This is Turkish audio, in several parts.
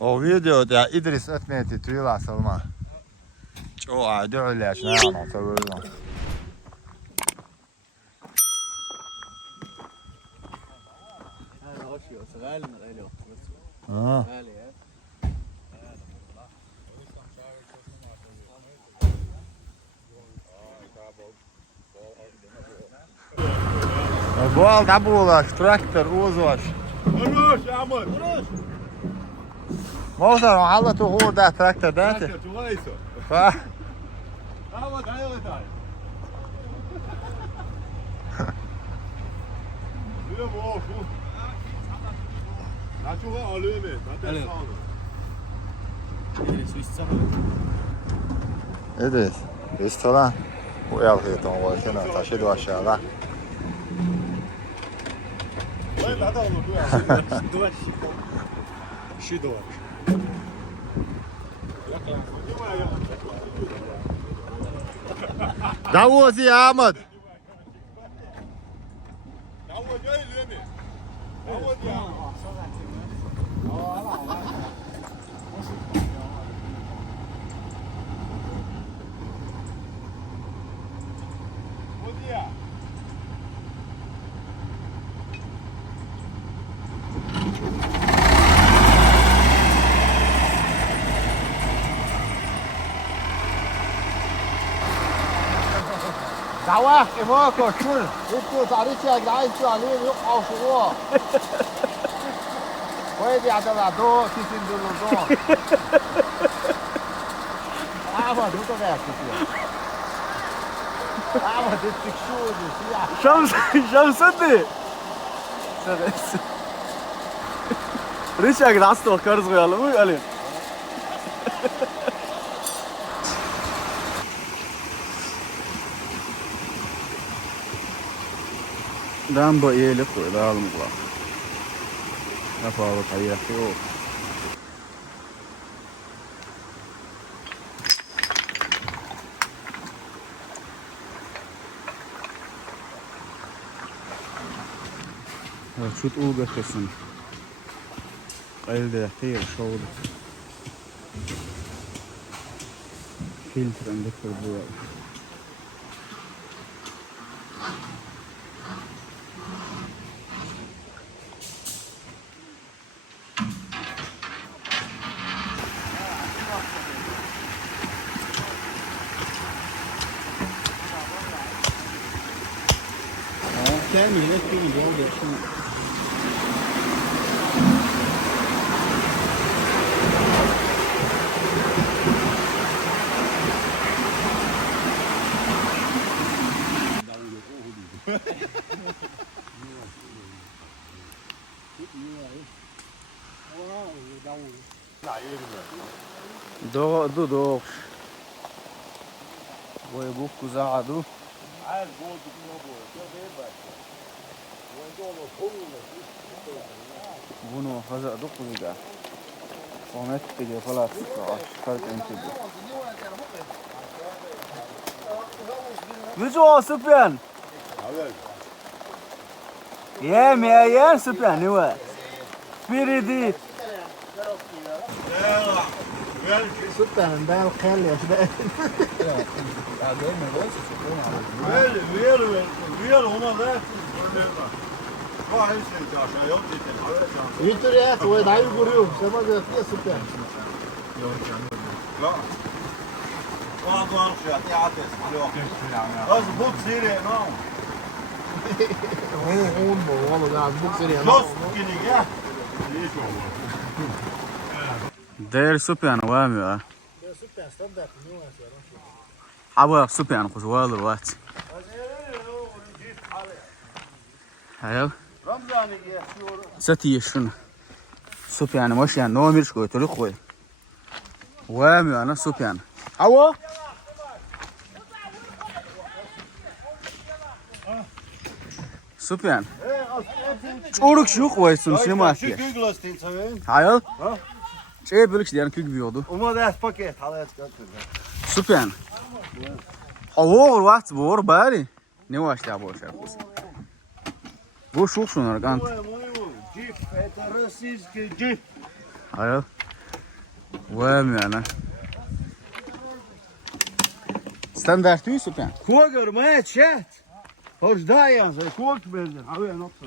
O videoda İdris Ötmeti tüyla salma. Çoğu ayda öyle yaşına anonsa böyle. Ha. Bu alda bu ulaş, traktör, uzvaş. Oruç, Ahmet. Oruç. Mosar, Allah tu hur da traktör da. Traktör, tu var isso. Ha. Ahmet, hayır etay. Lüle bu şu. Naçuğa alıyor mu? Zaten sağ olun. İdris, restoran. Bu yalhıyıtan var kenar taşıdı aşağıda. Ben de olur bu ya. Duvar. Şu duvar. Davuz ya Ahmet. Davuz ya ilmi. Davuz ya. Bom Davuz, evoco, şur. Üstü tarihçe gayet şu an yok avşuğu. Koy bir adamlar doğu, kesin durur doğu. Ama bu da yapıyor. Ama düştük şu ya. Şamsıntı. Richard rast doch karız koyalım mı Ali? Ben bu iyilik koyalım kulak. Yapalım kayısı yok. Şut uğur götürsün. Elde değil, şovlu. Filtrende kurdu. Sen millet bir milyon versin. دو ويبوك وزعدو عايز جول بكنوبو كده بيبقى ويندولو كله bunu hazır dokunuyor. Ahmet gidiyor falan. Çıkart entüdü. Vücu Süpyan. Evet. Yemeyen Süpyan ne var? Biridi. Süper'in ben kel yaşında. Ver ona da. Var işte aşağı yok dedi. Vittoria, tu dai il burro, siamo già qui a Süper. Ja. Var du anser att jag hade det? Alltså boxare nå. Hon var där boxer igen. Slåss kiniga. Der Süpyan var mı ya? Süper standart nu Aba Süpyan kuşu دلوقتي. ايوه رمضان يسور. ستي شنو Süpyan مش يعني نو مش قلت له خوي وامي انا Süpyan هوا Süpyan çoruk şu koysun şimdi Şu mafya Google'as till så. hayır Şey böyle işte yani kük büyüyordu. Uma das paket. Hala et götür. Süper. Olur vakt var bari. Ne var işte bu şey kız. Bu çok şunlar kan. Jeep. Het is Russische jeep. Hayır. Vay mı yani? Standart değil süper. Koger, maar chat. Hoş daha ya. Ze kookt benden. Hou je nog zo.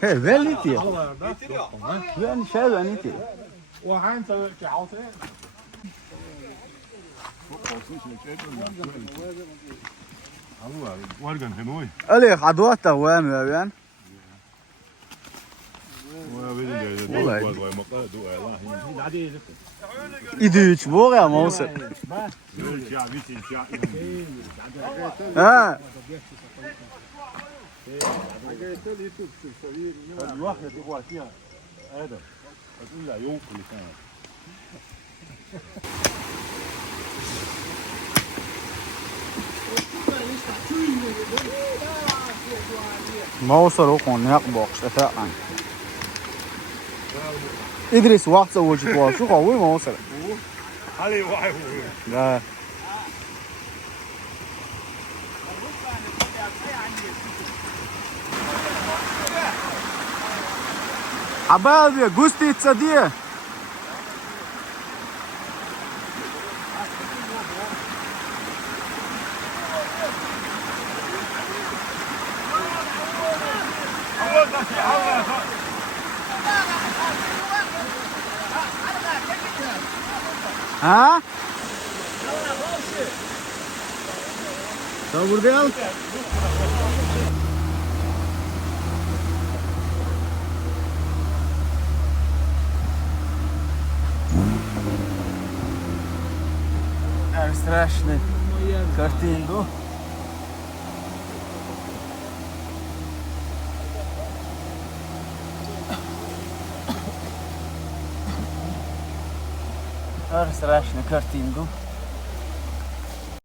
Hey, wel niet hier. Wel niet veel, wel niet hier. Allee, ga door daar, vay mı yani? İdüç bu ya mousse. Ha. Mousse رو خونیق باکس اتاقن. إدريس وقت وجهك واشو قوي موصل. Allee, waai. لا. حبايبي جوستي تصديه. Ha? Sen burada al. Страшная картинка. Страшная картинка.